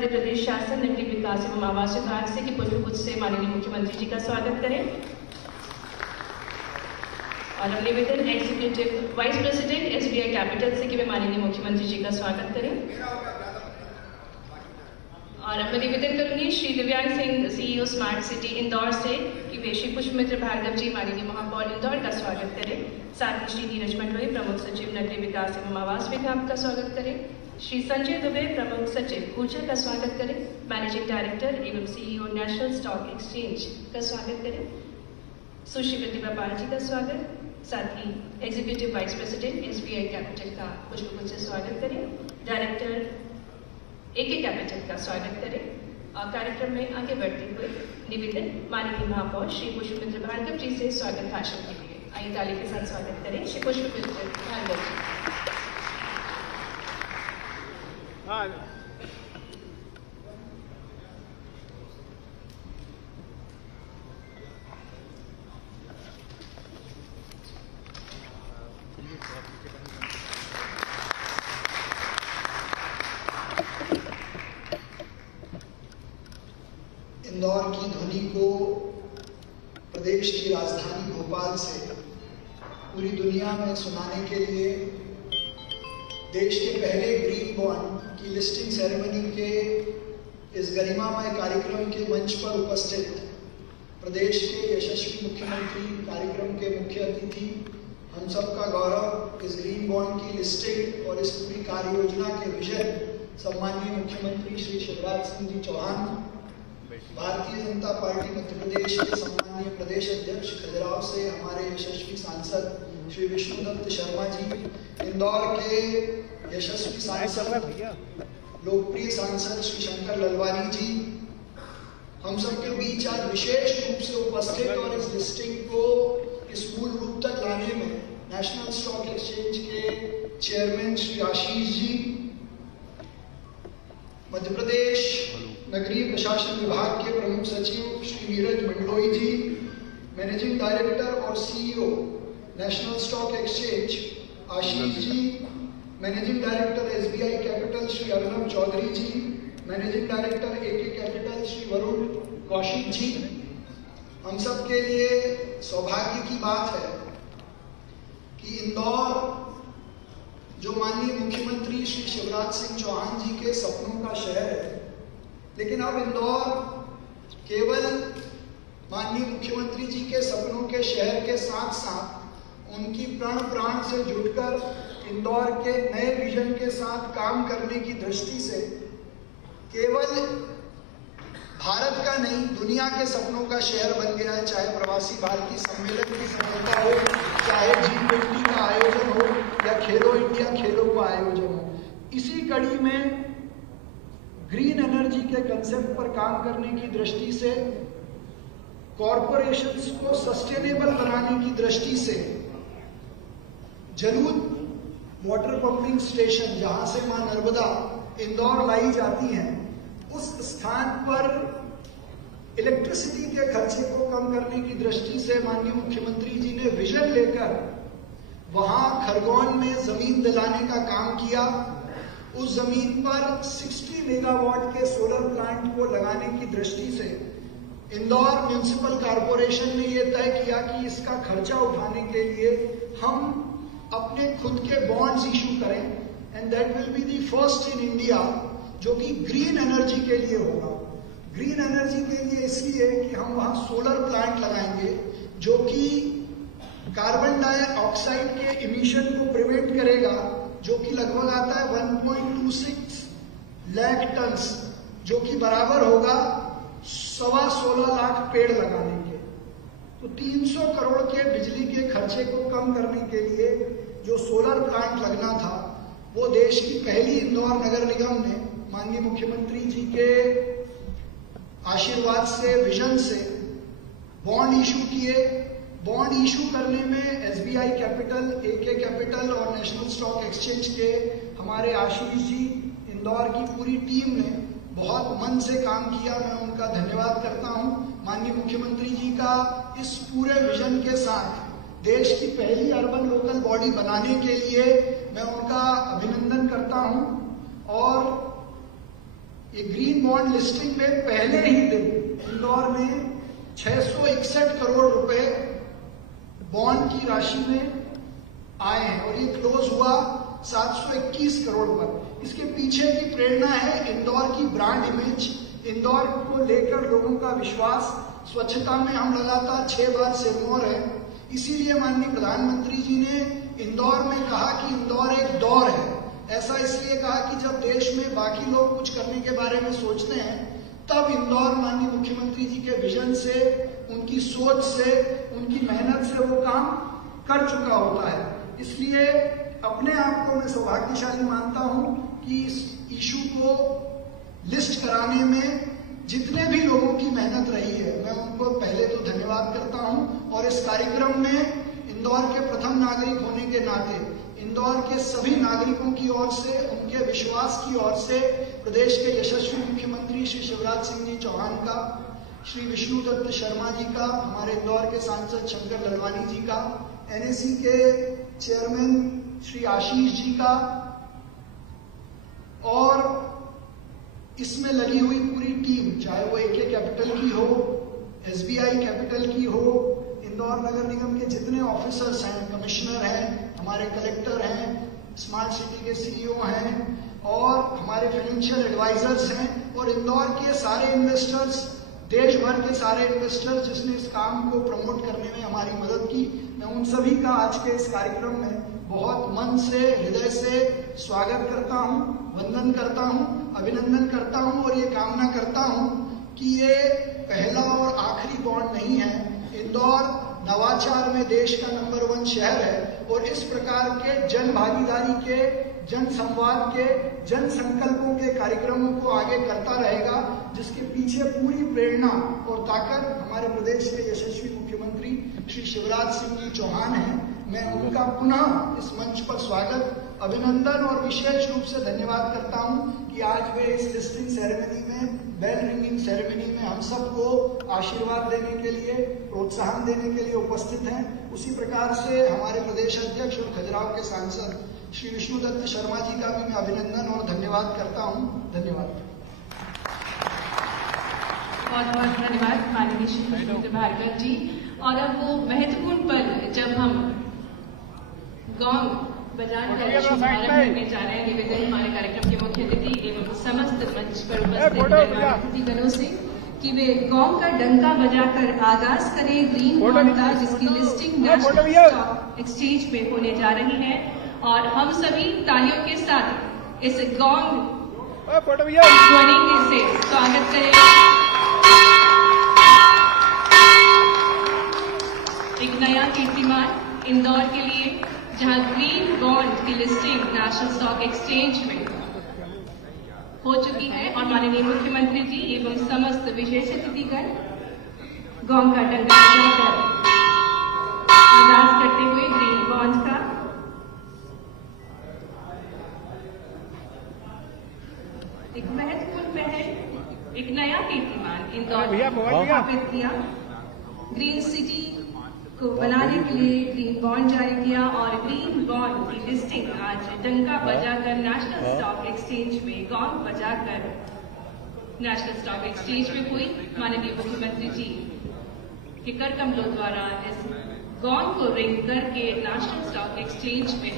मध्य प्रदेश शासन नगरीय विकास एवं आवास विभाग से कि पुष्पगुच्छ से माननीय मुख्यमंत्री जी का स्वागत करें। और अब निवेदन executive vice president SBI capital से कि वे माननीय मुख्यमंत्री जी का स्वागत करें। और अब मैं निवेदन करूंगी श्री दिव्यांग Singh CEO smart city Indore से कि वे श्री पुष्पमित्र भार्गव जी माननीय महापौर इंदौर का स्वागत करें। साथ ही श्री नीरज मंडलोई प्रमुख सचिव नगरीय विकास एवं आवास विभाग का स्वागत करें। श्री संजय दुबे प्रमुख सचिव ऊर्जा का स्वागत करें। मैनेजिंग डायरेक्टर एवं CEO नेशनल स्टॉक एक्सचेंज का स्वागत करें। सुश्री प्रतिभा पाल जी का स्वागत, साथ ही executive vice president SBI capital का पुष्पगुच्छ से स्वागत करें। डायरेक्टर AK कैपिटल का स्वागत करें। और कार्यक्रम में आगे बढ़ते हुए निवेदन माननीय महापौर श्री पुष्पमित्र भार्गव जी से स्वागत भाषण के लिए आइए ताली के साथ स्वागत करें श्री पुष्पमित्र भार्गव जी। इंदौर की ध्वनि को प्रदेश की राजधानी भोपाल से पूरी दुनिया में सुनाने के लिए देश के पहले ग्रीन बॉन्ड की लिस्टिंग सेरेमनी के इस गरिमामय कार्यक्रम के मंच पर उपस्थित प्रदेश के यशस्वी मुख्यमंत्री, कार्यक्रम के मुख्य अतिथि, हम सबका गौरव, इस ग्रीन बॉन्ड की लिस्टिंग और इस पूरी कार्य योजना के विजय सम्माननीय मुख्यमंत्री श्री शिवराज सिंह जी चौहान, भारतीय जनता पार्टी मध्य प्रदेश के सम्माननीय प्रदेश अध्यक्ष खजुराहो से हमारे यशस्वी सांसद श्री विष्णुदत्त शर्मा जी, इंदौर के यशस्वी सांसद लोकप्रिय सांसद श्री शंकर ललवानी जी, हम सबके बीच आज विशेष रूप से उपस्थित और इस लिस्टिंग को इस मूल रूप तक लाने में नेशनल स्टॉक एक्सचेंज के चेयरमैन श्री आशीष जी, मध्य प्रदेश नगरीय प्रशासन विभाग के प्रमुख सचिव श्री नीरज मंडलोई जी, मैनेजिंग डायरेक्टर और CEO national stock exchange Ashish ji, managing director SBI capital Shri Abhinav Chaudhary ji, managing director AK capital Shri Varun Kaushik ji, हम सब के लिए सौभाग्य की बात है कि इंदौर जो माननीय मुख्यमंत्री श्री शिवराज सिंह चौहान जी के सपनों का शहर है, लेकिन अब इंदौर केवल माननीय मुख्यमंत्री जी के सपनों के शहर के साथ साथ उनकी प्राण से जुटकर इंदौर के नए विजन के साथ काम करने की दृष्टि से केवल भारत का नहीं, दुनिया के सपनों का शहर बन गया है। चाहे प्रवासी भारतीय सम्मेलन की सफलता हो, चाहे G20 का आयोजन हो या खेलो इंडिया खेलों का आयोजन हो, इसी कड़ी में ग्रीन एनर्जी के कंसेप्ट पर काम करने की दृष्टि से, कॉरपोरेशंस को सस्टेनेबल बनाने की दृष्टि से जलूद वाटर पंपिंग स्टेशन जहां से मां नर्मदा इंदौर लाई जाती हैं, उस स्थान पर इलेक्ट्रिसिटी के खर्चे को कम करने की दृष्टि से माननीय मुख्यमंत्री जी ने विजन लेकर वहां खरगोन में जमीन दिलाने का काम किया। उस जमीन पर 60 मेगावाट के सोलर प्लांट को लगाने की दृष्टि से इंदौर म्युनिसिपल कॉरपोरेशन ने यह तय किया कि इसका खर्चा उठाने के लिए हम अपने खुद के बॉन्ड्स इशू करें, and that will be the first in India जो कि ग्रीन एनर्जी के लिए होगा। ग्रीन एनर्जी के लिए इसलिए कि हम वहां सोलर प्लांट लगाएंगे जो कि कार्बन डाइऑक्साइड के इमिशन को प्रिवेंट करेगा, जो कि लगभग आता है 1.26 लाख टन, जो कि बराबर होगा 16.25 लाख पेड़ लगाने के। तो 300 करोड़ के बिजली के खर्चे को कम करने के लिए जो सोलर प्लांट लगना था, वो देश की पहली इंदौर नगर निगम ने माननीय मुख्यमंत्री जी के आशीर्वाद से, विजन से बॉन्ड इशू किए। बॉन्ड इशू करने में SBI कैपिटल, AK कैपिटल और नेशनल स्टॉक एक्सचेंज के हमारे आशीष जी, इंदौर की पूरी टीम ने बहुत मन से काम किया। मैं उनका धन्यवाद करता हूं। माननीय मुख्यमंत्री जी का इस पूरे विजन के साथ देश की पहली अर्बन लोकल बॉडी बनाने के लिए मैं उनका अभिनंदन करता हूं। और ये ग्रीन बॉन्ड लिस्टिंग में पहले ही दिन इंदौर में 661 करोड़ रुपए बॉन्ड की राशि में आए हैं और ये क्लोज हुआ 721 करोड़ पर। इसके पीछे की प्रेरणा है इंदौर की ब्रांड इमेज, इंदौर को लेकर लोगों का विश्वास। स्वच्छता में हम लगातार 6 बार सिरमौर है। इसीलिए माननीय प्रधानमंत्री जी ने इंदौर में कहा कि इंदौर एक दौर है। ऐसा इसलिए कहा कि जब देश में बाकी लोग कुछ करने के बारे में सोचते हैं, तब इंदौर माननीय मुख्यमंत्री जी के विजन से, उनकी सोच से, उनकी मेहनत से वो काम कर चुका होता है। इसलिए अपने आप को मैं सौभाग्यशाली मानता हूं कि इस इशू को लिस्ट कराने में जितने भी लोगों की मेहनत रही है, मैं उनको पहले तो धन्यवाद करता हूं। और इस कार्यक्रम में इंदौर के प्रथम नागरिक होने के नाते इंदौर के सभी नागरिकों की ओर से, उनके विश्वास की ओर से प्रदेश के यशस्वी मुख्यमंत्री श्री शिवराज सिंह जी चौहान का, श्री विष्णु दत्त शर्मा जी का, हमारे इंदौर के सांसद शंकर लड़वानी जी का, एनएसी के चेयरमैन श्री आशीष जी का और इसमें लगी हुई पूरी टीम, चाहे वो एके कैपिटल की हो, एसबीआई कैपिटल की हो, इंदौर नगर निगम के जितने ऑफिसर्स हैं, कमिश्नर हैं, हमारे कलेक्टर हैं, स्मार्ट सिटी के सीईओ हैं और हमारे फाइनेंशियल एडवाइजर्स हैं और इंदौर के सारे इन्वेस्टर्स, देश भर के सारे इन्वेस्टर्स जिसने इस काम को प्रमोट करने में हमारी मदद की, मैं उन सभी का आज के इस कार्यक्रम में बहुत मन से, हृदय से स्वागत करता हूं, वंदन करता हूं, अभिनंदन करता हूं और ये कामना करता हूं कि ये पहला और आखिरी बॉन्ड नहीं है। इंदौर नवाचार में देश का नंबर 1 शहर है और इस प्रकार के जन भागीदारी के, जन संवाद के, जन संकल्पों के कार्यक्रमों को आगे करता रहेगा, जिसके पीछे पूरी प्रेरणा और ताकत हमारे प्रदेश के यशस्वी मुख्यमंत्री श्री शिवराज सिंह जी चौहान हैं। मैं उनका पुनः इस मंच पर स्वागत, अभिनंदन और विशेष रूप से धन्यवाद करता हूं कि आज वे इस लिस्टिंग सेरेमनी में, बेल रिंगिंग सेरेमनी में हम सबको आशीर्वाद देने के लिए, प्रोत्साहन देने के लिए उपस्थित हैं। उसी प्रकार से हमारे प्रदेश अध्यक्ष और खजुराहो के सांसद श्री विष्णु दत्त शर्मा जी का भी मैं अभिनंदन और धन्यवाद करता हूं। धन्यवाद। बहुत बहुत धन्यवाद माननीय श्री पुष्पेंद्र भार्गव जी। और अब वो महत्वपूर्ण पल जब हम गौंग बजाकर शुभारंभ करने जा रहे हैं, निवेदन हमारे कार्यक्रम के मुख्य अतिथि एवं समस्त मंच पर उपस्थित अतिथिगणों से कि वे गौंग का डंका बजाकर आगाज करें ग्रीन बॉन्ड का, जिसकी लिस्टिंग नेशनल स्टॉक एक्सचेंज में होने जा रही है। और हम सभी तालियों के साथ इस गौंग ध्वनि से स्वागत करें। एक नया कीर्तिमान इंदौर के लिए, जहां ग्रीन बॉन्ड की लिस्टिंग नेशनल स्टॉक एक्सचेंज में हो चुकी है और माननीय मुख्यमंत्री जी एवं समस्त विशेष अतिथिगण गौंग का डंका बजाकर आगाज करते हुए ग्रीन बॉन्ड का एक महत्वपूर्ण पहल, एक नया कीर्तिमान इंदौर ने स्थापित किया। ग्रीन सिटी को बनाने के लिए ग्रीन बॉन्ड जारी किया और ग्रीन बॉन्ड की लिस्टिंग आज डंका बजाकर नेशनल स्टॉक एक्सचेंज में, गौंग बजाकर नेशनल स्टॉक एक्सचेंज में हुई। माननीय मुख्यमंत्री जी के कर कमलों द्वारा इस गौंग को रिंग करके नेशनल स्टॉक एक्सचेंज में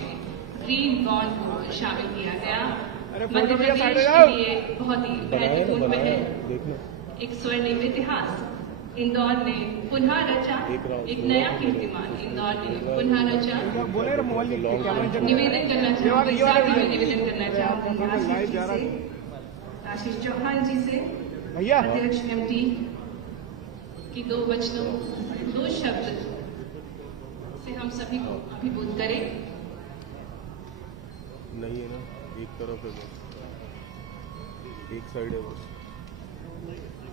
ग्रीन बॉन्ड को शामिल किया गया। मध्य प्रदेश के लिए बहुत ही महत्वपूर्ण पहल, एक स्वर्णिम इतिहास इंदौर ने पुनः रचा, एक नया कीर्तिमान इंदौर ने पुनः रचा। निवेदन करना चाहूंगी, साथ ही निवेदन करना चाहूंगी आशीष चौहान जी से, अध्यक्ष एमटी की 2 वचनों, 2 शब्द से हम सभी को अभिभूत करें। नहीं है ना, एक तरफ है, एक साइड है बस,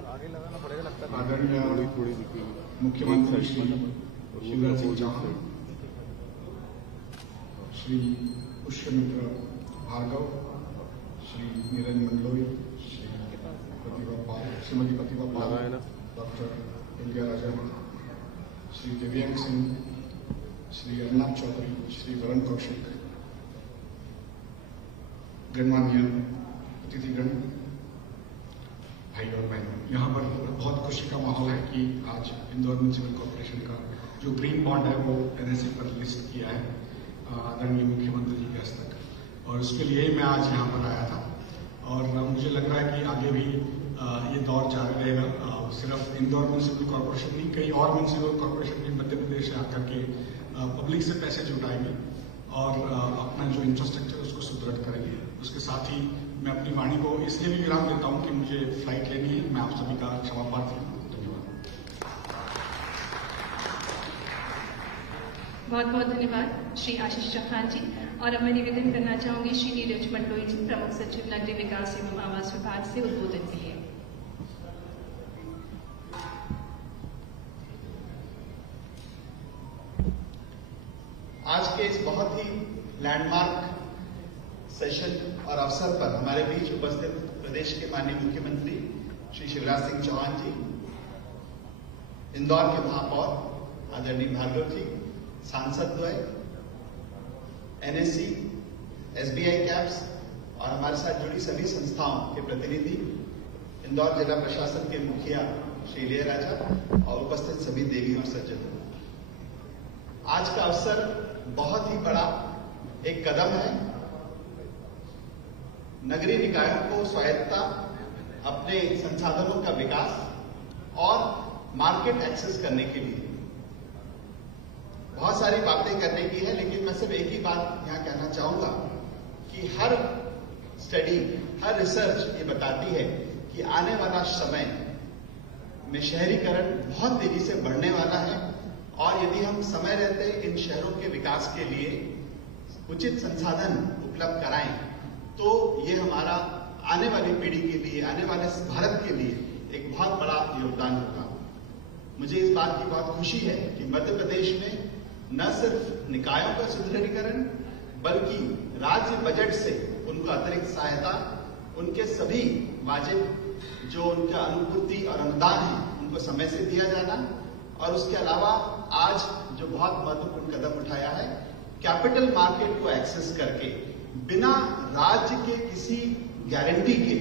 आगे लगाना पड़ेगा लगता है। आदरणीय थोड़ी दिखेगी मुख्यमंत्री श्री शिवराज सिंह चौहान, श्री पुष्पेंद्र भार्गव, श्री नीरज मंडलोई, श्रीमती प्रतिभा पाल, डॉक्टर इंडिया राजा, श्री दिव्यांग सिंह, श्री अर्नब चौधरी, श्री वरुण कौशिक, गणमान्य अतिथिगण, भाई और बहनों, यहाँ पर बहुत खुशी का माहौल है कि आज इंदौर म्यूनिसिपल कॉर्पोरेशन का जो ग्रीन बॉन्ड है वो NSE पर लिस्ट किया है आदरणीय मुख्यमंत्री जी के हस्तक, और उसके लिए ही मैं आज यहाँ पर आया था। और मुझे लग रहा है कि आगे भी ये दौर जारी रहेगा। सिर्फ इंदौर म्यूनिसिपल कॉर्पोरेशन नहीं, कई और म्यूनिसिपल कॉर्पोरेशन भी मध्य प्रदेश से आकर के पब्लिक से पैसे जुटाएंगे और अपना जो इंफ्रास्ट्रक्चर उसको सुदृढ़ करेंगे। उसके साथ ही मैं अपनी वाणी को इसलिए भी विराम देता हूँ कि मुझे फ्लाइट लेनी है। मैं आप सभी का क्षमा प्रार्थी हूँ। धन्यवाद। बहुत बहुत धन्यवाद श्री आशीष चौहान जी। और अब मैं निवेदन करना चाहूंगी श्री नीरज मंडलोई जी, प्रमुख सचिव नगरीय विकास एवं आवास विभाग से उद्बोधन के लिए। आज के इस बहुत ही लैंडमार्क सेशन और अवसर पर हमारे बीच उपस्थित प्रदेश के माननीय मुख्यमंत्री श्री शिवराज सिंह चौहान जी, इंदौर के महापौर आदरणीय भार्गव जी, सांसद द्वय, NSE, SBI कैप्स और हमारे साथ जुड़ी सभी संस्थाओं के प्रतिनिधि, इंदौर जिला प्रशासन के मुखिया श्री इलैयाराजा और उपस्थित सभी देवी और सज्जनों, आज का अवसर बहुत ही बड़ा एक कदम है नगरीय निकायों को स्वायत्तता, अपने संसाधनों का विकास और मार्केट एक्सेस करने के लिए। बहुत सारी बातें करने की है, लेकिन मैं सिर्फ एक ही बात यहां कहना चाहूंगा कि हर स्टडी, हर रिसर्च ये बताती है कि आने वाला समय में शहरीकरण बहुत तेजी से बढ़ने वाला है, और यदि हम समय रहते इन शहरों के विकास के लिए उचित संसाधन उपलब्ध कराएं तो ये हमारा आने वाली पीढ़ी के लिए, आने वाले भारत के लिए एक बहुत बड़ा योगदान होगा। मुझे इस बात की बहुत खुशी है कि मध्य प्रदेश में न सिर्फ निकायों का सुदृढ़ीकरण बल्कि राज्य बजट से उनको अतिरिक्त सहायता, उनके सभी वाजिब जो उनका अनुपूर्ति और अनुदान है उनको समय से दिया जाना, और उसके अलावा आज जो बहुत महत्वपूर्ण कदम उठाया है कैपिटल मार्केट को एक्सेस करके बिना राज्य के किसी गारंटी के,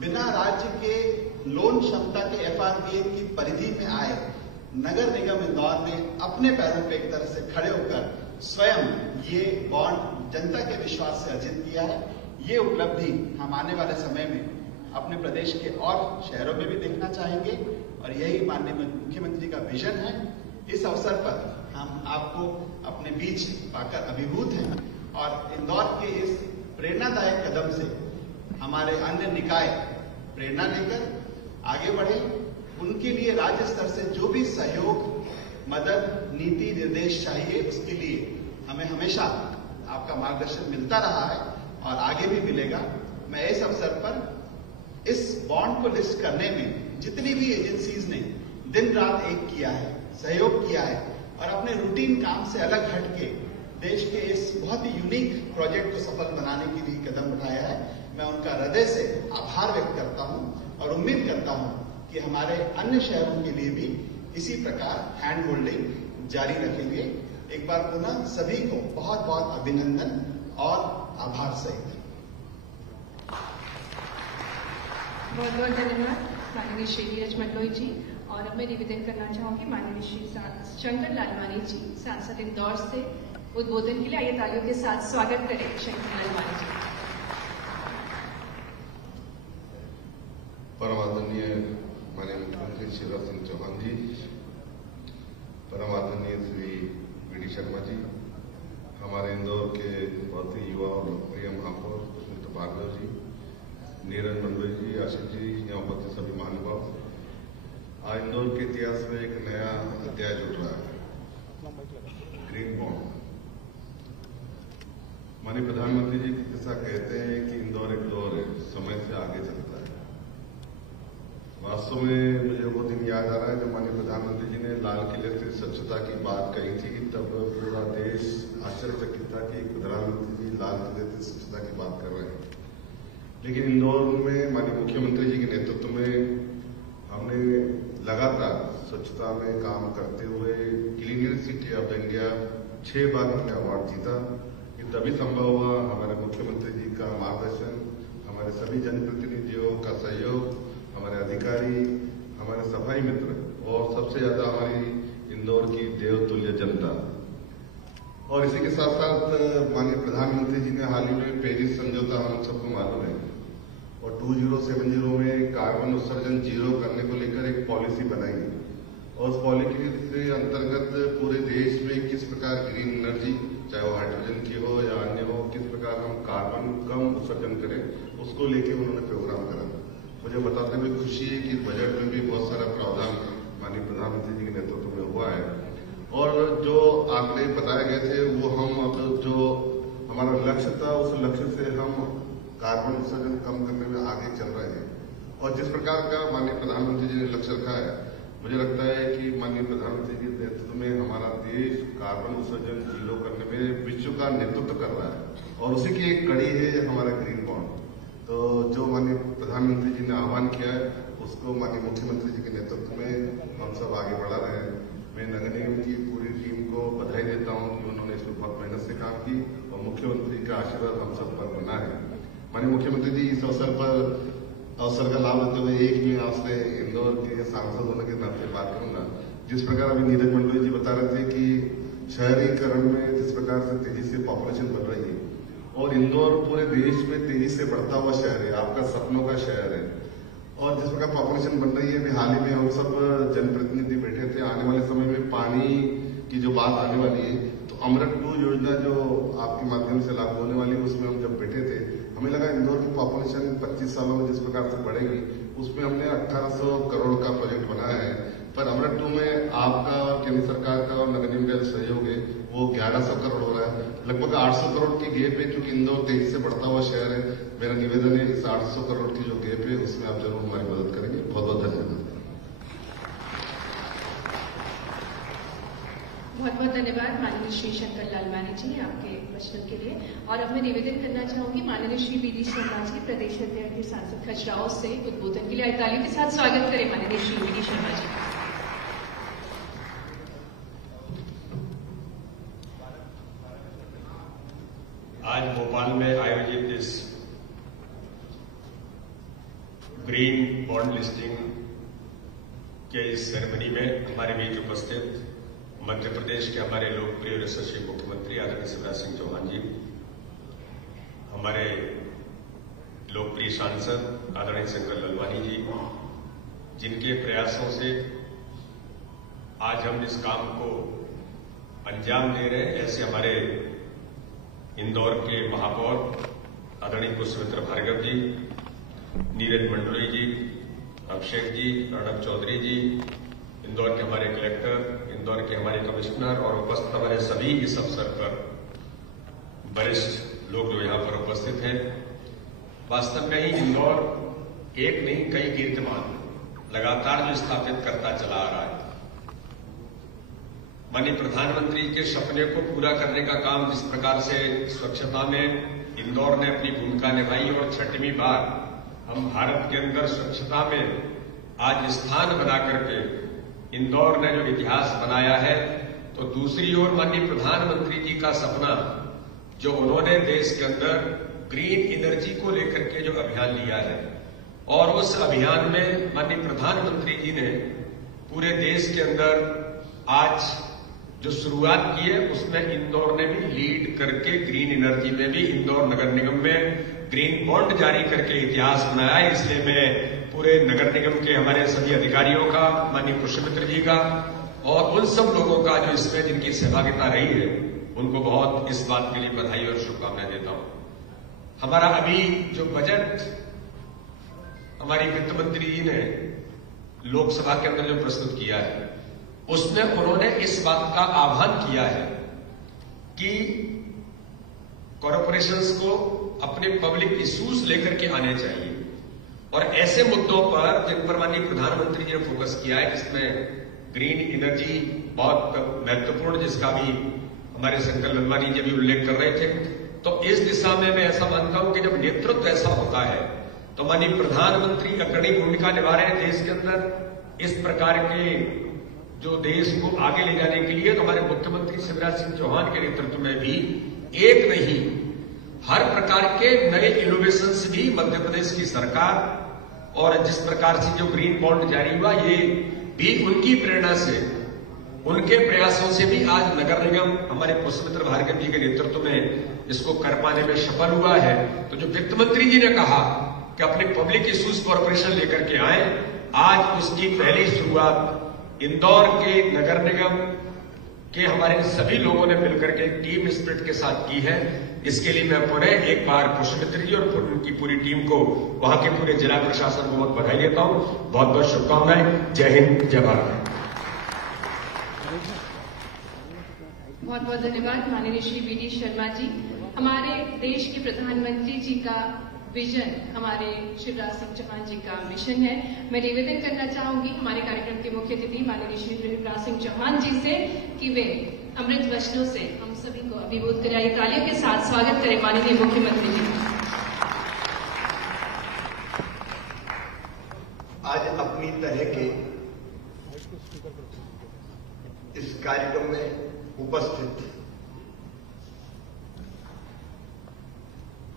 बिना राज्य के लोन क्षमता के FRBN की परिधि में आए नगर निगम इंदौर ने अपने पैरों पे एक तरह से खड़े होकर स्वयं ये बॉन्ड जनता के विश्वास से अर्जित किया है। ये उपलब्धि हम आने वाले समय में अपने प्रदेश के और शहरों में भी देखना चाहेंगे, और यही माननीय मुख्यमंत्री का विजन है। इस अवसर पर हम आपको अपने बीच पाकर अभिभूत हैं, और इंदौर के इस प्रेरणादायक कदम से हमारे अन्य निकाय प्रेरणा लेकर आगे बढ़े। उनके लिए राज्य स्तर से जो भी सहयोग, मदद, नीति निर्देश चाहिए उसके लिए हमें हमेशा आपका मार्गदर्शन मिलता रहा है और आगे भी मिलेगा। मैं इस अवसर पर इस बॉन्ड को लिस्ट करने में जितनी भी एजेंसीज ने दिन रात एक किया है, सहयोग किया है और अपने रूटीन काम से अलग हटके देश के इस बहुत ही यूनिक प्रोजेक्ट को सफल बनाने के लिए कदम उठाया है, मैं उनका हृदय से आभार व्यक्त करता हूं और उम्मीद करता हूं कि हमारे अन्य शहरों के लिए भी इसी प्रकार हैंड होल्डिंग जारी रखेंगे। एक बार पुनः सभी को बहुत बहुत अभिनंदन और आभार सहित। बहुत बहुत धन्यवाद माननीय श्री नीरज मंडलोई जी। और अब मैं निवेदन करना चाहूंगी माननीय श्री शंकर लालवानी जी, सांसद इंदौर से उद्बोधन के लिए। आइए तालियों के साथ स्वागत करें शंकर लालवानी जी। परम आदरणीय माननीय मुख्यमंत्री शिवराज सिंह चौहान जी, परम आदरणीय श्री वी.डी. शर्मा जी, हमारे इंदौर के बहुत ही युवा और लोकप्रिय महापौर पुष्मिता भार्गव जी, नीरज मंडलोई जी, आशीष जी, यहाँ उपस्थित सभी महानुभाव, आज इंदौर के इतिहास में एक नया अध्याय जुड़ रहा है, ग्रीन बॉन्ड। माननीय प्रधानमंत्री जी ऐसा कहते हैं कि इंदौर एक दौर है, समय से आगे चलता है। वास्तव में मुझे वो दिन याद आ रहा है जब माननीय प्रधानमंत्री जी ने लाल किले से स्वच्छता की बात कही थी, तब पूरा देश आश्चर्यचकित था कि प्रधानमंत्री जी लाल किले से स्वच्छता की बात कर रहे हैं। लेकिन इंदौर में माननीय मुख्यमंत्री जी के नेतृत्व में हमने लगातार स्वच्छता में काम करते हुए क्लीनर सिटी ऑफ इंडिया 6 बार हमने अवार्ड जीता। ये तभी संभव हुआ हमारे मुख्यमंत्री जी का मार्गदर्शन, हमारे सभी जनप्रतिनिधियों का सहयोग, हमारे अधिकारी, हमारे सफाई मित्र और सबसे ज्यादा हमारी इंदौर की देवतुल्य जनता। और इसी के साथ साथ माननीय प्रधानमंत्री जी ने हाल ही में पेरिस समझौता हम सबको मालूम है और 2070 में कार्बन उत्सर्जन जीरो करने को लेकर एक पॉलिसी बनाई और उस पॉलिसी के अंतर्गत पूरे देश में किस प्रकार ग्रीन एनर्जी, चाहे वो हाइड्रोजन की हो या अन्य हो, किस प्रकार हम कार्बन कम उत्सर्जन करें, उसको लेके उन्होंने प्रोग्राम करा। मुझे बताते हुए खुशी है कि बजट में भी बहुत सारा प्रावधान माननीय प्रधानमंत्री जी के नेतृत्व में हुआ है और जो आंकड़े बताए गए थे वो हम अब जो हमारा लक्ष्य था उस लक्ष्य से हम कार्बन उत्सर्जन कम करने में आगे चल रहे हैं। और जिस प्रकार का माननीय प्रधानमंत्री जी ने लक्ष्य रखा है, मुझे लगता है कि माननीय प्रधानमंत्री जी के नेतृत्व में हमारा देश कार्बन उत्सर्जन जीरो करने में विश्व का नेतृत्व कर रहा है और उसी की एक कड़ी है हमारा ग्रीन बॉन्ड। तो जो माननीय प्रधानमंत्री जी ने आह्वान किया है उसको माननीय मुख्यमंत्री जी के नेतृत्व में हम सब आगे बढ़ा रहे हैं। मैं नगर निगम की पूरी टीम को बधाई देता हूं कि उन्होंने इसमें बहुत मेहनत से काम की और मुख्यमंत्री का आशीर्वाद हम सब पर बना है। माननीय मुख्यमंत्री जी, इस अवसर का लाभ लेते हुए एक मैं आपसे इंदौर के सांसद होने के नाते बात करूंगा। जिस प्रकार अभी नीरज मंडोई जी बता रहे थे कि शहरीकरण में जिस प्रकार से तेजी से पॉपुलेशन बढ़ रही है और इंदौर पूरे देश में तेजी से बढ़ता हुआ शहर है, आपका सपनों का शहर है और जिस प्रकार पॉपुलेशन बन रही है, अभी हाल ही में हम सब जनप्रतिनिधि बैठे थे, आने वाले समय में पानी की जो बात आने वाली है तो अमृत 2 योजना जो आपके माध्यम से लागू होने वाली है उसमें हम जब बैठे थे हमें लगा इंदौर की पॉपुलेशन 25 सालों में जिस प्रकार से बढ़ेगी उसमें हमने 1800 करोड़ का प्रोजेक्ट बनाया है, पर अमृत 2 में आपका और केंद्र सरकार का और नगर निगम का जो सहयोग है वो 1100 करोड़ हो रहा है। लगभग 800 करोड़ की गैप है क्योंकि इंदौर तेजी से बढ़ता हुआ शहर है। मेरा निवेदन है इस 800 करोड़ की जो गैप है उसमें आप जरूर हमारी मदद करेंगे। बहुत बहुत धन्यवाद। बहुत बहुत धन्यवाद माननीय श्री शंकर लालवानी जी आपके प्रश्न के लिए। और अब मैं निवेदन करना चाहूंगी माननीय श्री वी.डी. शर्मा जी, प्रदेश अध्यक्ष सांसद खजुराहो से उद्बोधन के लिए तालियों के साथ स्वागत करें माननीय श्री वी.डी. शर्मा जी। आज भोपाल में आयोजित इस ग्रीन बॉन्ड लिस्टिंग के इस सेरेमनी में हमारे बीच उपस्थित मध्य प्रदेश के हमारे लोकप्रिय यशस्वी मुख्यमंत्री आदरणीय शिवराज सिंह चौहान जी, हमारे लोकप्रिय सांसद आदरणीय शंकर लालवानी जी, जिनके प्रयासों से आज हम इस काम को अंजाम दे रहे हैं, ऐसे हमारे इंदौर के महापौर आदरणीय पुष्पमित्र भार्गव जी, नीरज मंडोई जी, अभिषेक जी, अर्णब चौधरी जी, इंदौर के हमारे कलेक्टर, इंदौर के हमारे कमिश्नर और उपस्थित हमारे सभी इस अवसर पर वरिष्ठ लोग जो यहां पर उपस्थित हैं। वास्तव में ही इंदौर एक नहीं कई कीर्तिमान लगातार जो स्थापित करता चला आ रहा है। माननीय प्रधानमंत्री के सपने को पूरा करने का काम जिस प्रकार से स्वच्छता में इंदौर ने अपनी भूमिका निभाई और 6वीं बार हम भारत के अंदर स्वच्छता में आज स्थान बना करके इंदौर ने जो इतिहास बनाया है, तो दूसरी ओर माननीय प्रधानमंत्री जी का सपना जो उन्होंने देश के अंदर ग्रीन एनर्जी को लेकर के जो अभियान लिया है और उस अभियान में माननीय प्रधानमंत्री जी ने पूरे देश के अंदर आज जो शुरुआत की है उसमें इंदौर ने भी लीड करके ग्रीन एनर्जी में भी इंदौर नगर निगम में ग्रीन बॉन्ड जारी करके इतिहास बनाया है। इसलिए मैं पूरे नगर निगम के हमारे सभी अधिकारियों का, माननीय पुष्पमित्र जी का और उन सब लोगों का जो इसमें जिनकी सहभागिता रही है उनको बहुत इस बात के लिए बधाई और शुभकामनाएं देता हूं। हमारा अभी जो बजट हमारी वित्त मंत्री जी ने लोकसभा के अंदर जो प्रस्तुत किया है उसमें उन्होंने इस बात का आह्वान किया है कि कॉरपोरेशंस को अपने पब्लिक इश्यूज लेकर के आने चाहिए और ऐसे मुद्दों पर जिन पर माननीय प्रधानमंत्री जी ने फोकस किया है, जिसमें ग्रीन एनर्जी बहुत महत्वपूर्ण, जिसका भी हमारे शंकर लालवानी जी भी उल्लेख कर रहे थे। तो इस दिशा में मैं ऐसा मानता हूं कि जब नेतृत्व ऐसा होता है तो माननीय प्रधानमंत्री अग्रणी भूमिका निभा रहे हैं देश के अंदर इस प्रकार के जो देश को आगे ले जाने के लिए। तो हमारे मुख्यमंत्री शिवराज सिंह चौहान के नेतृत्व में भी एक नहीं हर प्रकार के नए इनोवेशंस भी मध्य प्रदेश की सरकार और जिस प्रकार से जो ग्रीन बॉन्ड जारी हुआ, ये भी उनकी प्रेरणा से, उनके प्रयासों से भी आज नगर निगम हमारे पुष्पमित्र भार्गव जी के नेतृत्व में इसको कर पाने में सफल हुआ है। तो जो वित्त मंत्री जी ने कहा कि अपने पब्लिक इश्यूज कॉर्पोरेशन लेकर के आए, आज उसकी पहली शुरुआत इंदौर के नगर निगम के हमारे सभी लोगों ने मिलकर के टीम स्पिरिट के साथ की है। इसके लिए मैं पुनः एक बार पुष्पमित्र जी और उनकी पूरी टीम को, वहां के पूरे जिला प्रशासन को बहुत बधाई देता हूं। बहुत बहुत शुभकामनाएं। जय हिंद, जय भारत। बहुत बहुत धन्यवाद माननीय श्री वी.डी. शर्मा जी। हमारे देश के प्रधानमंत्री जी का विजन हमारे शिवराज सिंह चौहान जी का मिशन है। मैं निवेदन करना चाहूंगी हमारे कार्यक्रम के मुख्य अतिथि माननीय श्री शिवराज सिंह चौहान जी से कि वे अमृत वचनों से हम सभी को अभिभूत कराइए। तालियों के साथ स्वागत करें माननीय मुख्यमंत्री जी। आज अपनी तरह के इस कार्यक्रम में उपस्थित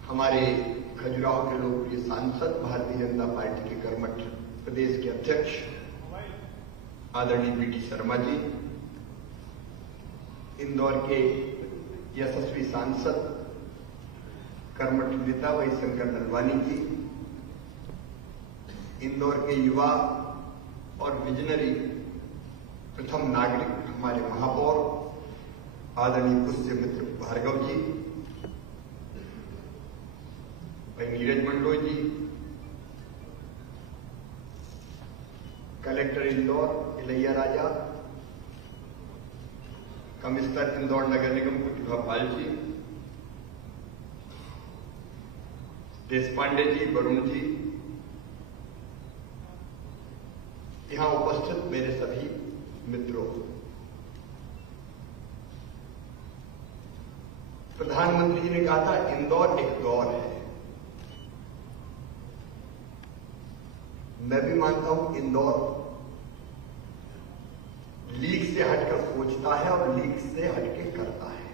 हमारे खजुराहो के लोकप्रिय सांसद, भारतीय जनता पार्टी के कर्मठ प्रदेश के अध्यक्ष आदरणीय वी.डी. शर्मा जी, इंदौर के यशस्वी सांसद कर्मठ नेता वही शंकर नलवानी जी, इंदौर के युवा और विजनरी प्रथम नागरिक हमारे महापौर आदरणीय पुष्पमित्र भार्गव जी, भाई नीरज मंडोई जी, कलेक्टर इंदौर इलैया राजा, कमिश्नर इंदौर नगर निगम प्रतिभा पाल जी, देशपांडे जी, वरुण जी, यहां उपस्थित मेरे सभी मित्रों, प्रधानमंत्री जी ने कहा था इंदौर एक दौर है। मैं भी मानता हूं इंदौर लीग से हटकर सोचता है और लीग से हटके करता है।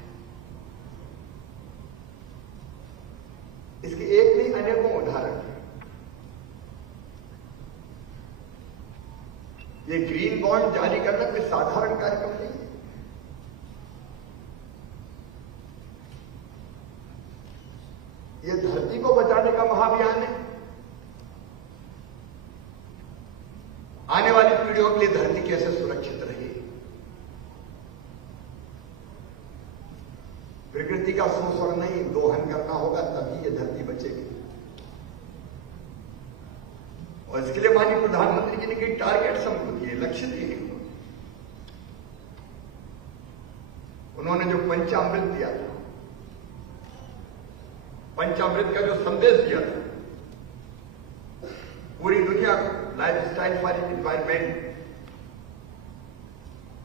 इसके एक नहीं अनेकों उदाहरण हैं। ये ग्रीन बॉन्ड जारी करना कोई साधारण कार्यक्रम नहीं है। ये धरती को बचाने का महाअभियान है। आने वाली पीढ़ियों के लिए धरती कैसे सुरक्षित रहे, प्रकृति का शोषण नहीं, दोहन करना होगा, तभी ये धरती बचेगी। और इसके लिए माननीय प्रधानमंत्री जी ने कई टारगेट्स हमको दिए, लक्ष्य दिए। उन्होंने जो पंचामृत दिया था, पंचामृत का जो संदेश दिया था पूरी दुनिया को, लाइफ स्टाइल फॉर एनवायरमेंट,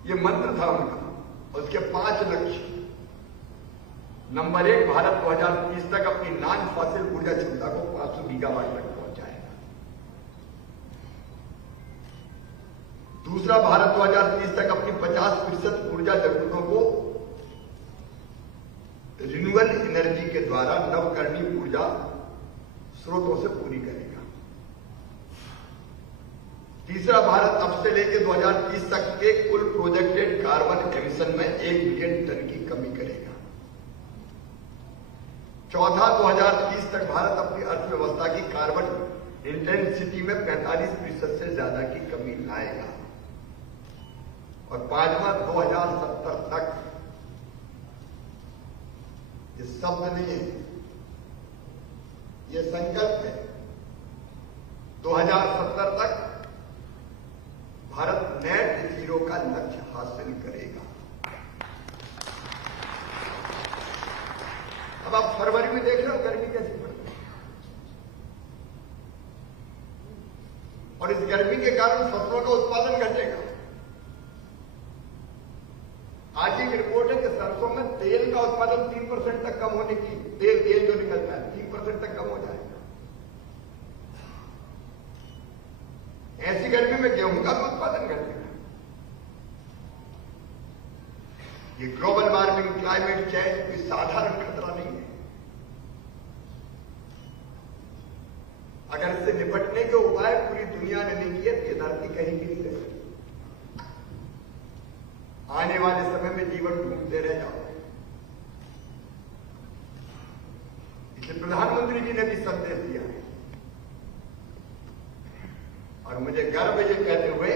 ये मंत्र था उनका। उसके 5 लक्ष्य। नंबर 1, भारत 2030 तक अपनी नॉन फॉसिल ऊर्जा क्षमता को 500 गीगावाट तक पहुंचाएगा। दूसरा, भारत 2030 तक अपनी 50% ऊर्जा जरूरतों को रिन्यूएबल एनर्जी के द्वारा नवकरणीय ऊर्जा स्रोतों से पूरी करेगा। तीसरा, भारत अब से लेकर 2030 तक के कुल प्रोजेक्टेड कार्बन एमिशन में 1 मिलियन टन की कमी करेगा। चौथा, 2030 तक भारत अपनी अर्थव्यवस्था की कार्बन इंटेंसिटी में 45% से ज्यादा की कमी लाएगा। और पांचवा, 2070 तक, ये शब्द नहीं है, ये संकल्प है, 2070 तक भारत नेट जीरो का लक्ष्य हासिल करेगा। अब आप फरवरी में देख रहे हो गर्मी कैसी पड़ती है, और इस गर्मी के कारण फसलों का उत्पादन घटेगा। आज की रिपोर्ट है कि सरसों में तेल का उत्पादन 3% तक कम होने की, तेल जो निकलता है 3% तक कम हो जाएगा। ऐसी गर्मी में गेहूं का उत्पादन घटेगा। ये ग्लोबल वार्मिंग, क्लाइमेट चेंज कोई साधारण खतरा नहीं है। अगर इससे निपटने के उपाय पूरी दुनिया ने नहीं किए तो ये धरती कहीं भी नहीं रहेगी। आने वाले समय में जीवन ढूंढते रह जाओगे। इसलिए प्रधानमंत्री जी ने भी संदेश दिया है और मुझे गर्व ये कहते हुए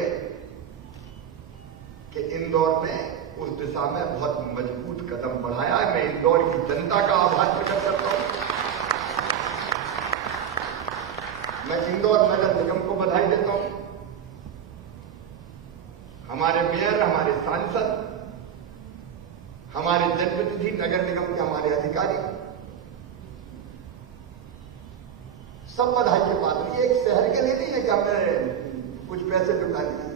कि इंदौर में उस दिशा में बहुत मजबूत कदम बढ़ाया है। मैं इंदौर की जनता का आभार प्रकट करता हूं। मैं इंदौर नगर निगम को बधाई देता हूं, हमारे मेयर, हमारे सांसद, हमारे जनप्रतिनिधि, नगर निगम के हमारे अधिकारी, सब बधाई के पात्र। ये एक शहर के लिए नहीं है कि हमने कुछ पैसे जुटा लिए,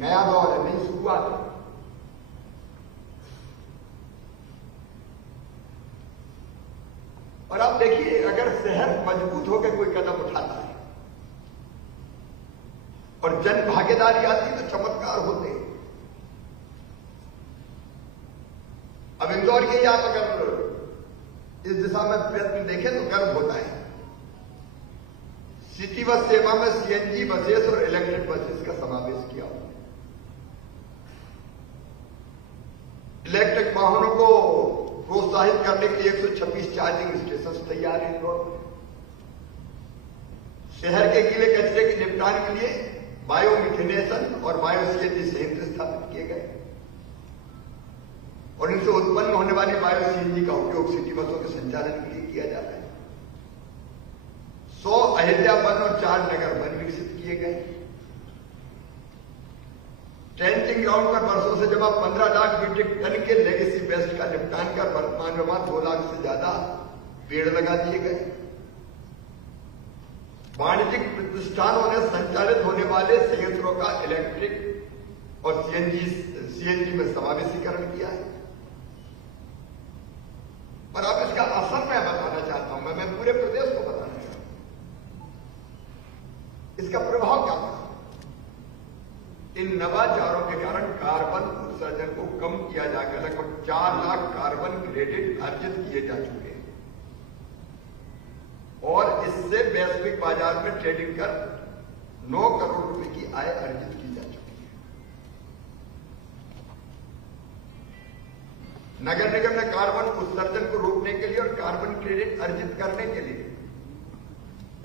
नया दौर है, नई शुरुआत है। और आप देखिए, अगर शहर मजबूत होकर कोई कदम उठाता है और जन भागीदारी आती तो चमत्कार होते हैं। अब इंदौर के आप अगर इस दिशा में प्रयत्न देखें तो गर्व होता है। सिटी बस सेवा में सीएनजी बसेस और इलेक्ट्रिक बसेस का समावेश किया हुआ। इलेक्ट्रिक वाहनों को प्रोत्साहित करने के लिए 126 चार्जिंग स्टेशन तैयार हैं इंदौर में। शहर के गीले कचरे के निपटान के लिए बायोमिथेनेशन और बायोसीएनजी संयंत्र स्थापित किए गए और इनसे उत्पन्न होने वाली बायोसीएनजी का उपयोग सिटी बसों के संचालन के लिए किया जाता है। 100 अहिल्या वन और 4 नगर वन विकसित किए गए। ट्रेंचिंग ग्राउंड पर वर्षों से जमा 15 लाख मीट्रिक टन के लेगेसी वेस्ट का निपटान कर वर्तमान में 2 लाख से ज्यादा पेड़ लगा दिए गए। वाणिज्यिक प्रतिष्ठानों ने संचालित होने वाले संयंत्रों का इलेक्ट्रिक और सीएनजी में समावेशीकरण किया है। और अब इसका असर मैं बताना चाहता हूं, मैं पूरे प्रदेश को बताना चाहता हूं इसका प्रभाव क्या पड़ा। इन नवाचारों के कारण कार्बन उत्सर्जन को कम किया जाकर लगभग 4 लाख कार्बन क्रेडिट अर्जित किए जा चुके हैं और इससे वैश्विक बाजार में ट्रेडिंग कर 9 करोड़ रुपए की आय अर्जित की जा चुकी है। नगर निगम ने कार्बन उत्सर्जन को रोकने के लिए और कार्बन क्रेडिट अर्जित करने के लिए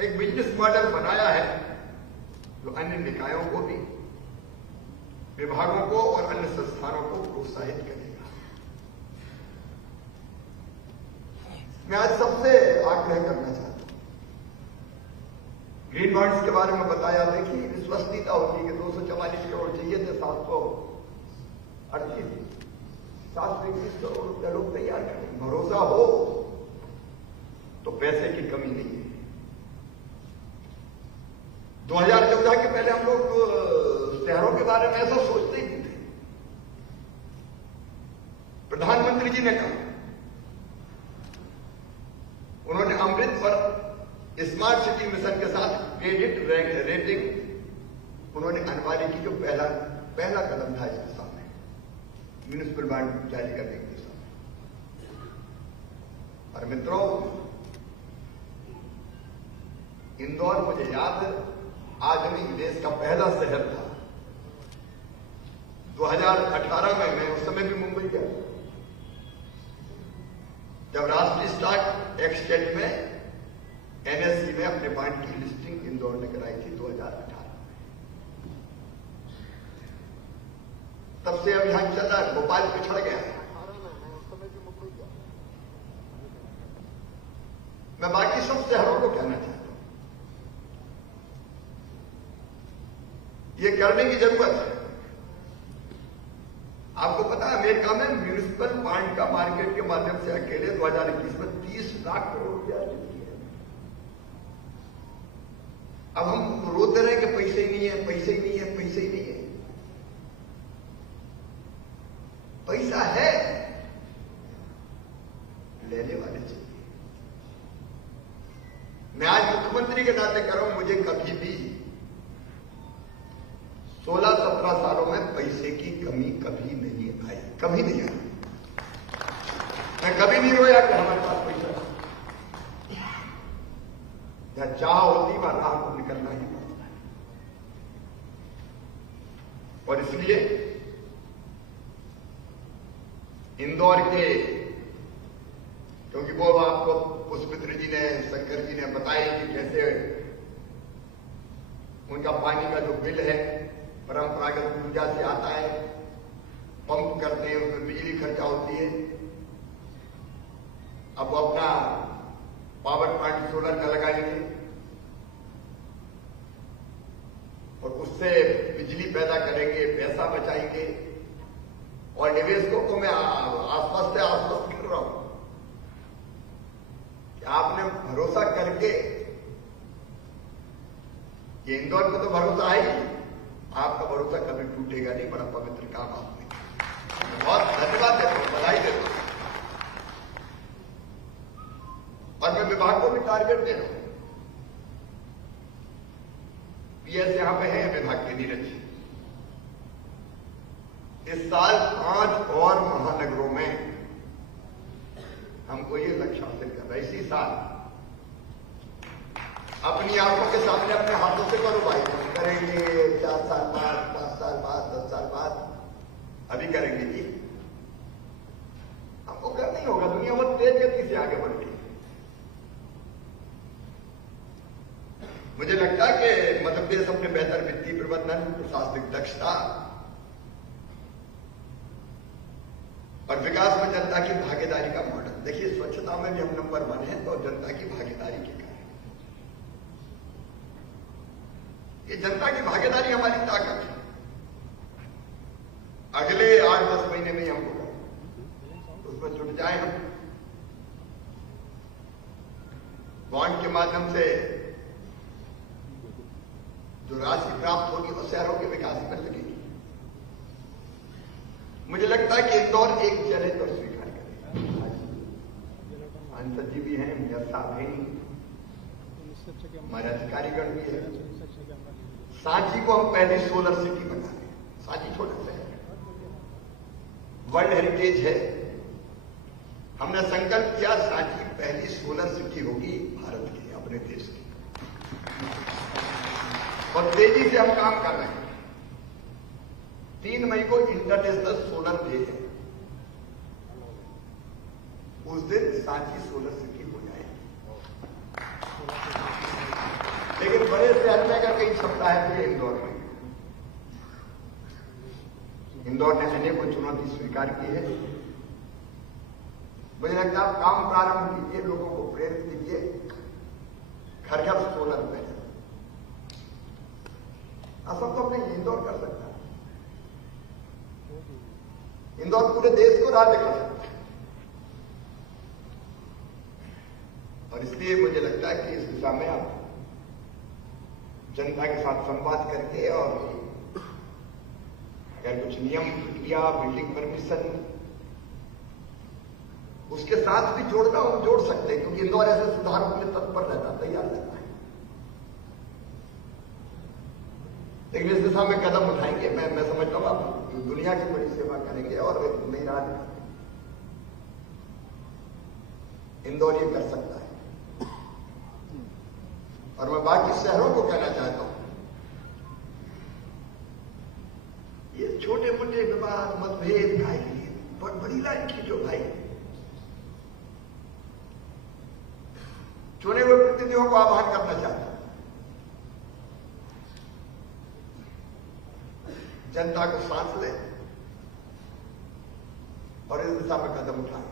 एक बिजनेस मॉडल बनाया है जो अन्य निकायों को भी, विभागों को और अन्य संस्थानों को प्रोत्साहित करेगा। मैं आज सबसे आग्रह करना चाहता हूं, ग्रीन बॉन्ड्स के बारे में बताया। देखिए, विश्वसनीयता होती है कि 244 करोड़ चाहिए थे, 721 करोड़ रुपया लोग तैयार करें। भरोसा हो तो पैसे की कमी नहीं है। 2014 के पहले हम लोग शहरों के बारे में ऐसा सोचते ही नहीं थे। प्रधानमंत्री जी ने कहा, उन्होंने अमृत और स्मार्ट सिटी मिशन के साथ क्रेडिट रेटिंग उन्होंने अनिवार्य की, जो पहला कदम था इस दिशा में, म्यूनिसिपल बॉन्ड जारी करने की दिशा में। और मित्रों, इंदौर मुझे याद है, आज नहीं, देश का पहला शहर था। 2018 में मैं उस समय भी मुंबई गया, जब राष्ट्रीय स्टॉक एक्सचेंज में एनएसई में अपने बॉन्ड की लिस्टिंग इंदौर ने कराई थी 2018 में। तब से अभियान चल रहा है। भोपाल पिछड़ गया है। मैं बाकी सब शहरों को कहना चाहता हूं, ये करने की जरूरत है। आपको पता है, अमेरिका में म्यूनिसिपल बॉन्ड का मार्केट के माध्यम से अकेले 2021 में 30 लाख करोड़ रुपया अर्जित किया। अब हम रोते रहे कि पैसे ही नहीं है, पैसे ही नहीं है, पैसे ही नहीं है। पैसा है, लेने वाले चाहिए। मैं आज मुख्यमंत्री के नाते कर रहा हूं, मुझे कभी भी 16-17 सालों में पैसे की कमी कभी नहीं आई, कभी नहीं आई। मैं कभी नहीं रोया कि हमारे पास पैसा है। जहां चाह होती वहां राह को निकलना ही पड़ता है। और इसलिए इंदौर के, क्योंकि वो आपको पुष्पित्र जी ने, शंकर जी ने बताया कि कैसे उनका पानी का जो बिल है परंपरागत ऊर्जा से आता है, पंप करते हैं, उसमें बिजली खर्चा होती है। अब वो अपना पावर प्लांट सोलर का लगाएंगे और उससे बिजली पैदा करेंगे, पैसा बचाएंगे। और निवेशकों को मैं आश्वस्त कर रहा हूं कि आपने भरोसा करके, ये इंदौर में तो भरोसा है ही, आपका भरोसा कभी टूटेगा नहीं। बड़ा पवित्र काम आपने, बहुत धन्यवाद देता हूं, बधाई देता हूं। और मैं विभाग को भी टारगेट दे रहा हूं। पीएस यहां पे है विभाग के नीरज जी, इस साल 5 और महानगरों में हमको ये लक्ष्य हासिल करना है। इसी साल अपनी आंखों के सामने अपने हाथों से करो भाई, करेंगे 4 साल बाद, 5 साल बाद, 10 साल बाद, अभी करेंगे जी। हमको कर नहीं होगा, दुनिया बहुत तेज गति से आगे बढ़ रही है। मुझे लगता है कि मध्य प्रदेश अपने बेहतर वित्तीय प्रबंधन, प्रशासनिक दक्षता और विकास में जनता की भागीदारी का मॉडल। देखिए, स्वच्छता में भी हम नंबर 1 हैं, तो जनता की भागीदारी के कारण ये जनता की भागीदारी हमारी ताकत है। अगले 8-10 महीने में हमको उसमें जुट जाए। हम बॉन्ड के माध्यम से जो राशि प्राप्त होगी वो शहरों के विकास में लगेगी। मुझे लगता है कि इंदौर एक चैलेंज और स्वीकार करेगा। सांसद जी भी हैं, मेयर साहब हैं, हमारे अधिकारीगण भी है। सांची को हम पहली सोलर सिटी बना रहे हैं। सांची छोटा शहर है, वर्ल्ड हेरिटेज है। हमने संकल्प किया सांची पहली सोलर सिटी होगी भारत की, अपने देश की। और तेजी से हम काम कर रहे हैं। 3 मई को इंटरनेशनल सोलर डे है, उस दिन सांची सोलर सिटी हो जाएगी। लेकिन बड़े शहर में अगर कहीं छपता है तो ये इंदौर में। इंदौर ने अनेकों चुनौती स्वीकार की है। मुझे लगता है काम प्रारंभ कीजिए, लोगों को प्रेरित कीजिए, घर घर सोलर पे। असम तो अपने इंदौर कर सकता है, इंदौर पूरे देश को राह दिखा सकता है। और इसलिए मुझे लगता है कि इस दिशा में आप जनता के साथ संवाद करके और अगर कुछ नियम प्रक्रिया, बिल्डिंग परमिशन उसके साथ भी जोड़ना हम जोड़ सकते हैं, क्योंकि इंदौर ऐसे सुधारों के लिए तत्पर रहता, तैयार रहता है। लेकिन इस दिशा में कदम उठाएंगे। मैं समझता हूं आप दुनिया की बड़ी सेवा करेंगे और एक नई राह इंदौर ये कर सकता है। और मैं बाकी शहरों को कहना चाहता हूं, ये छोटे मोटे विवाद, मतभेद काहे के लिए, बहुत बड़ी लाइन खींचो भाई। चुने हुए प्रतिनिधियों को आह्वान करना चाहता हूं, जनता को सांस ले और इस दिशा में कदम उठाए।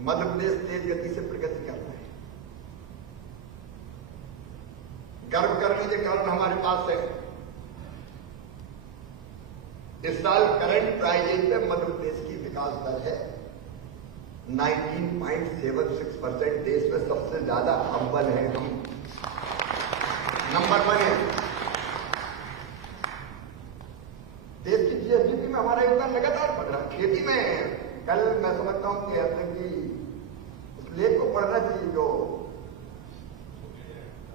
मध्य प्रदेश तेज गति से प्रगति कर रहा है। गर्व करने के कारण हमारे पास है। इस साल करंट प्राइजेज पे मध्य प्रदेश की विकास दर है 19.76%। देश में सबसे ज्यादा अव्वल है हम, नंबर 1 है। देश की जीएसडीपी में हमारा योगदान लगातार बढ़ रहा है। खेती में कल मैं समझता हूं कि उस लेख को पढ़ना चाहिए जो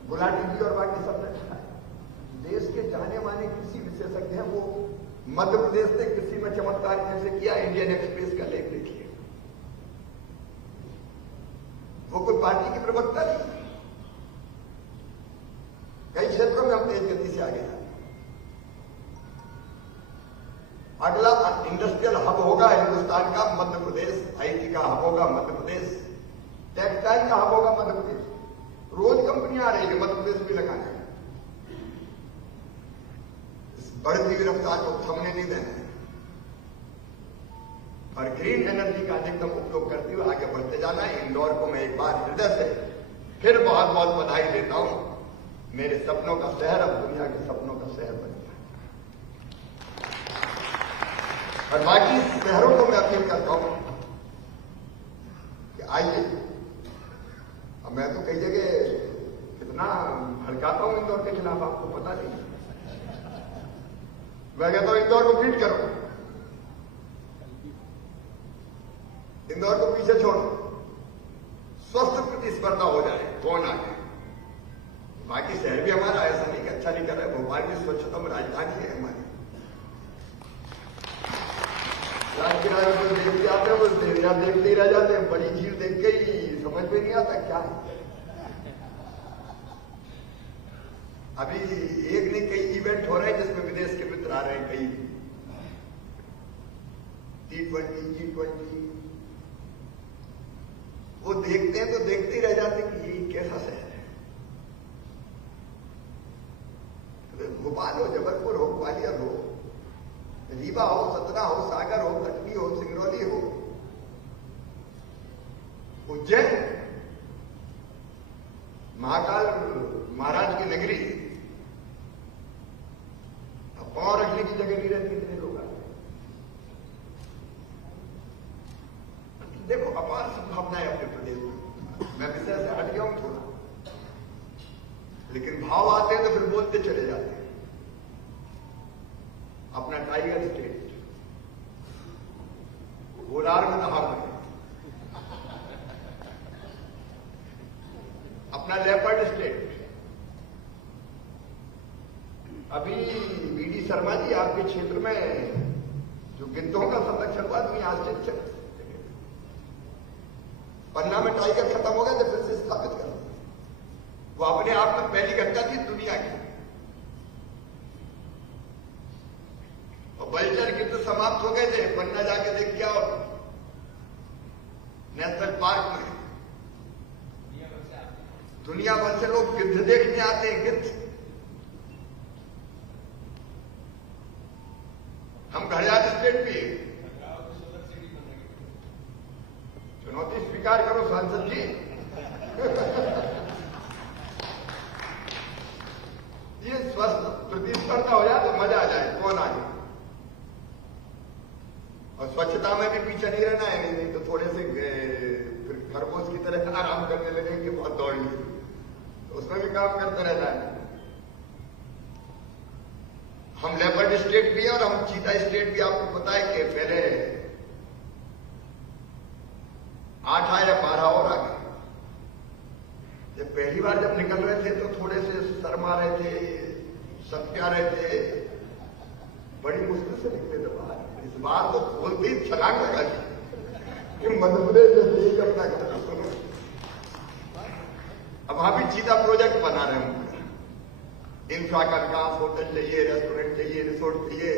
गुलाटी जी और बाकी सबने लिखा है। देश के जाने माने कृषि विशेषज्ञ हैं, वो मध्य प्रदेश ने कृषि में चमत्कार कैसे किया, इंडियन एक्सप्रेस का लेख देखिए। वो कोई पार्टी की प्रवक्ता नहीं। कई क्षेत्रों में हम तेज गति से आगे हैं। अगला इंडस्ट्रियल हब होगा हिंदुस्तान का मध्य प्रदेश, आईटी का हब होगा मध्य प्रदेश, टेक्सटाइल का हब होगा मध्य प्रदेश। रोज कंपनियां आ रही है, मध्य प्रदेश भी लगाना है। इस बढ़ती हुई रफ्तार को थमने नहीं देना है और ग्रीन एनर्जी का अधिकतम उपयोग करते हुए आगे बढ़ते जाना है। इंदौर को मैं एक बार हृदय से फिर बहुत बहुत बधाई देता हूं। मेरे सपनों का शहर अब दुनिया के सपनों का शहर बन गया। और बाकी शहरों को मैं अपील करता हूं कि आइए। अब मैं तो कई जगह कितना भड़काता हूं इंदौर के खिलाफ, आपको पता नहीं। मैं कहता हूं इंदौर को ट्रीट करो, इंदौर को पीछे छोड़ो, स्वस्थ प्रतिस्पर्धा हो जाए, कौन आगे। बाकी शहर भी हमारा ऐसा नहीं कि अच्छा नहीं कर रहा है। भोपाल भी स्वच्छतम राजधानी है हमारी। राजगिरा में तो देखते आते हैं, बोलते हैं देखते ही रह जाते हैं। बड़ी झील देख के ही समझ में नहीं आता क्या है। अभी एक नहीं कई इवेंट हो रहे हैं जिसमें विदेश के मित्र आ रहे हैं। कई T20, G20 वो देखते हैं तो देखते ही रह जाते हैं कि ये कैसा शहर है। भोपाल हो, जबलपुर हो, ग्वालियर हो, रीवा हो, सतना हो, सागर हो, कटनी हो, सिंगरौली हो, उज्जैन, महाकाल महाराज की नगरी, अब पांव रखने की जगह नहीं रहती। इतने लोग आते। देखो अपार संभावनाएं अपने प्रदेश में। मैं विषय से हट गया हूं थोड़ा, लेकिन भाव आते हैं तो फिर बोलते चले जाते हैं। अपना टाइगर स्टेट गोलार में नहा है, अपना लेपर्ड स्टेट। अभी वीडी शर्मा जी आपके क्षेत्र में जो गिद्धों का संरक्षण हुआ, दुनिया आश्चर्य। पन्ना में टाइगर खत्म हो गया तो फिर से स्थापित कर, वो अपने आप में पहली घटना थी दुनिया की। और बल्टर गिद्ध समाप्त हो गए थे। पन्ना जाके देख के आओ, नेशनल पार्क में दुनिया भर से लोग गिद्ध देखने आते हैं। गिद्ध हम घड़ियाल स्टेट भी है। चुनौती स्वीकार करो सांसद जी। ये स्वस्थ प्रतिस्पर्धा हो जाए तो मजा आ जाए, कौन आगे। और स्वच्छता में भी पीछे नहीं रहना है। नहीं तो थोड़े से फिर खरगोश की तरह आराम करने लगेंगे, बहुत दौड़ ली तो उसमें भी काम करते रहना है। हम लेपर्ड स्टेट भी है और हम चीता स्टेट भी। आपको पता है कि पहले 8 या 12 और आ गए। जब पहली बार जब निकल रहे थे तो थोड़े से शर्मा रहे थे, सत्या रहे थे, बड़ी मुश्किल से निकले थे बाहर। इस बार तो खोलते ही छलांग लगा कि मध्य प्रदेश अपना करना। अब वहां भी चीता प्रोजेक्ट बना रहे हैं। इंफ्रा का विकास, होटल चाहिए, रेस्टोरेंट चाहिए, रिसोर्ट चाहिए।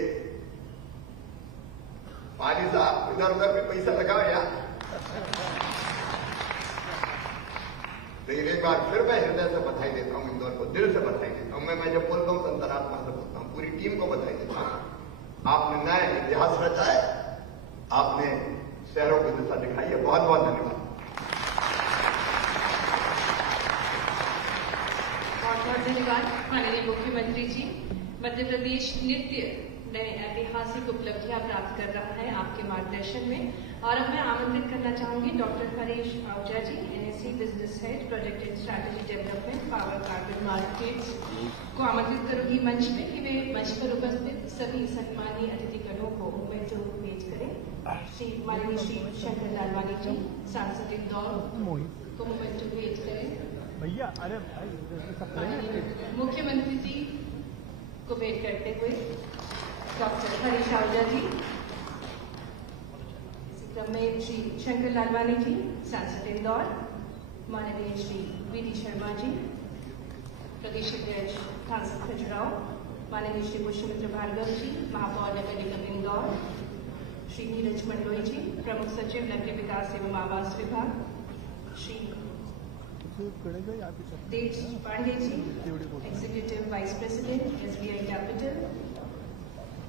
पानी साहब इधर उधर भी पैसा लगाओ यार। लेकिन एक बार फिर मैं हृदय से बधाई देता हूं इंदौर को, दिल से बधाई देता हूं। मैं जब बोलता हूं तो अंतरात्मा से बोलता हूं। पूरी टीम को बधाई देता हूं। आपने नया इतिहास रचा है, आपने शहरों को दिशा दिखाई है। बहुत बहुत धन्यवाद। बहुत बहुत धन्यवाद माननीय मुख्यमंत्री जी। मध्य प्रदेश नृत्य नए ऐतिहासिक उपलब्धियां प्राप्त कर रहा है आपके मार्गदर्शन में। और अब मैं आमंत्रित करना चाहूंगी doctor Harish Ahuja ji, NSE business head project and strategy development power carbon markets को आमंत्रित करूंगी मंच पे कि वे मंच पर उपस्थित सभी सम्मानीय अतिथिगणों को मोमेंटो भेज करें। श्री माननीय श्री शंकर लालवानी जी, सांसद इंदौर को मोमेंटो भेज करें। भैया अरे मुख्यमंत्री जी को भेंट करते हुए डॉक्टर हरीश आहूजा जी, इसी क्रम में श्री शंकर लालवानी जी, सांसद इंदौर, माननीय श्री वी.डी. शर्मा जी, प्रदेश अध्यक्ष सांसद खजुराहो, माननीय श्री पुष्पमित्र भार्गव जी, महापौर नगर निगम इंदौर, श्री नीरज मंडलोई जी, प्रमुख सचिव नगरीय विकास एवं आवास विभाग, Shri Desh Pandey ji, executive vice president SBI capital,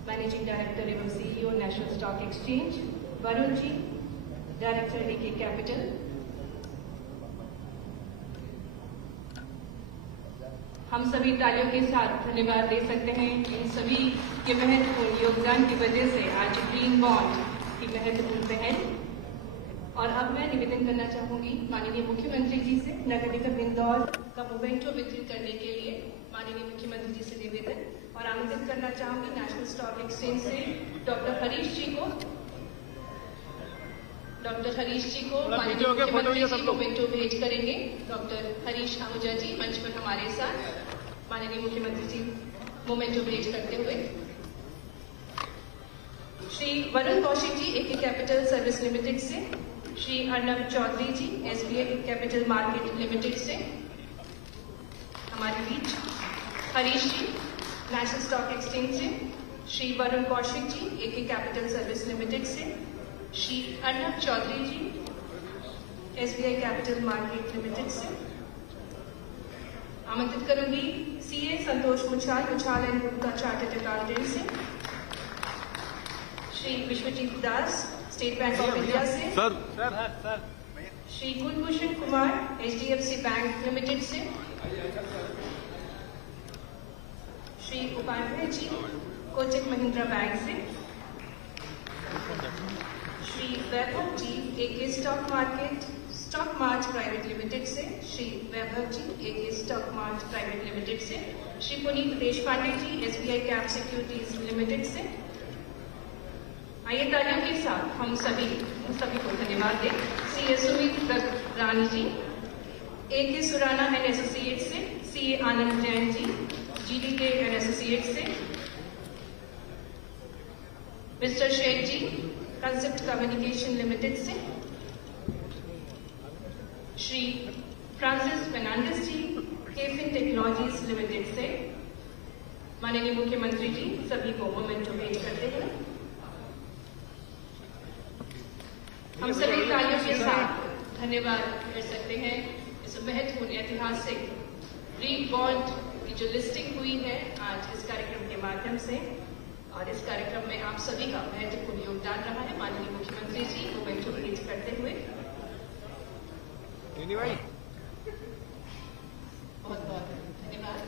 managing director एवं CEO national stock exchange, Varun ji, director AK capital, हम सभी तालियों के साथ धन्यवाद दे सकते हैं इन सभी के महत्वपूर्ण योगदान की वजह से आज ग्रीन बॉन्ड की महत्वपूर्ण पहल। और अब मैं निवेदन करना चाहूंगी माननीय मुख्यमंत्री जी से नगर निगम इंदौर का मोमेंटो वितरित करने के लिए माननीय मुख्यमंत्री जी से निवेदन, और आमंत्रित करना चाहूंगी नेशनल स्टॉक एक्सचेंज से डॉक्टर हरीश जी को माननीय मुख्यमंत्री जी मोमेंटो भेंट करेंगे। डॉक्टर हरीश आहूजा जी मंच पर हमारे साथ, माननीय मुख्यमंत्री जी मोमेंटो भेंट करते हुए। श्री वरुण कौशिक जी AK कैपिटल सर्विस लिमिटेड से, श्री अर्नब चौधरी जी SBI कैपिटल मार्केट लिमिटेड से हमारे बीच, हरीश जी नेशनल स्टॉक एक्सचेंज से, श्री वरुण कौशिक जी AK कैपिटल सर्विस लिमिटेड से, श्री अर्नब चौधरी जी SBI कैपिटल मार्केट लिमिटेड से। आमंत्रित करूंगी CA Santosh Muchhal and Gupta chartered accountant से, श्री विश्वजीत दास स्टेट बैंक ऑफ इंडिया से, Shri Kulbhushan Kumar HDFC bank limited से, श्री उपाध्याय जी कोटक महिंद्रा बैंक से, श्री वैभव जी AK stock mart private limited से, श्री वैभव जी AK stock mart private limited से, श्री पुनीत देशपांडे जी SBI कैप सिक्योरिटीज लिमिटेड से। आइए तालियों के साथ हम सभी को धन्यवाद दें। CA Sumit Rani ji AK Surana and associate से, CA Anand Jain ji GDK and associate से, mister Sheikh ji concept communication limited से, Shri Francis Fernandes ji KFin technologies limited से। माननीय मुख्यमंत्री जी सभी को मोमेंटो भेंट करते हैं। हम सभी तालियों के साथ धन्यवाद कर सकते हैं इस महत्वपूर्ण ऐतिहासिक ग्रीन बॉन्ड की जो लिस्टिंग हुई है आज इस कार्यक्रम के माध्यम से, और इस कार्यक्रम में आप सभी का महत्वपूर्ण योगदान रहा है। माननीय मुख्यमंत्री जी मोमेंटो भेंट करते हुए बहुत बहुत धन्यवाद।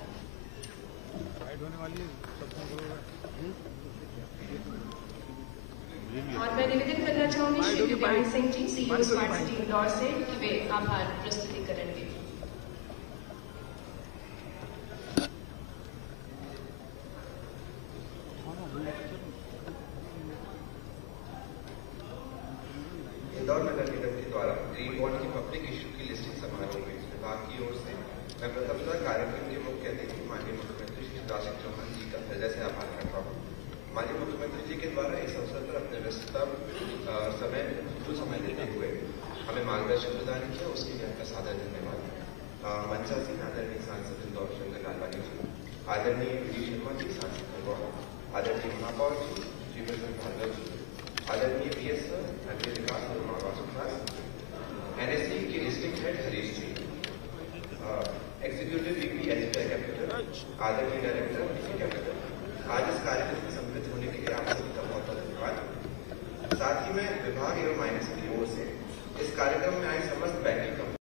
और मैं निवेदन करना चाहूंगी श्री दिव्यांग Singh ji CEO smart city Indore से कि वे आभार प्रस्तुति करेंगे। इंदौर नगर निगम के द्वारा ग्रीन बॉन्ड की पब्लिक इश्यू की लिस्टिंग समारोह में विभाग की ओर से मैं प्रथमतः कार्यक्रम के मुख्य अतिथि माननीय मुख्यमंत्री श्री शिवराज सिंह चौहान जी का हृदय से आभार करता हूँ। माननीय मुख्यमंत्री जी के द्वारा इस अवसर पर अपने व्यस्ततम समय देते हुए हमें मार्गदर्शन प्रदान किया, उसके लिए आपका सादर धन्यवाद। मंचासीन आदरणीय सांसद इंदौर शंकर लालवानी जी, आदरणीय V.D. शर्मा जी सांसद इंदौर, आदरणीय महापौर जी श्री पुष्पमित्र भार्गव जी, आदरणीय PS सर नगरीय विकास एवं आवास विभाग, NSE के डिस्ट्रिक्ट हेड हरीश जी, एग्जीक्यूटिव VP SBI कैपिटल, आदरणीय डायरेक्टर AK कैपिटल। आज इस कार्यक्रम में सम्मिलित होने के लिए आप सभी का बहुत बहुत धन्यवाद। साथ ही मैं विभाग एवं INC की ओर से इस कार्यक्रम में आए समस्त बैंकिंग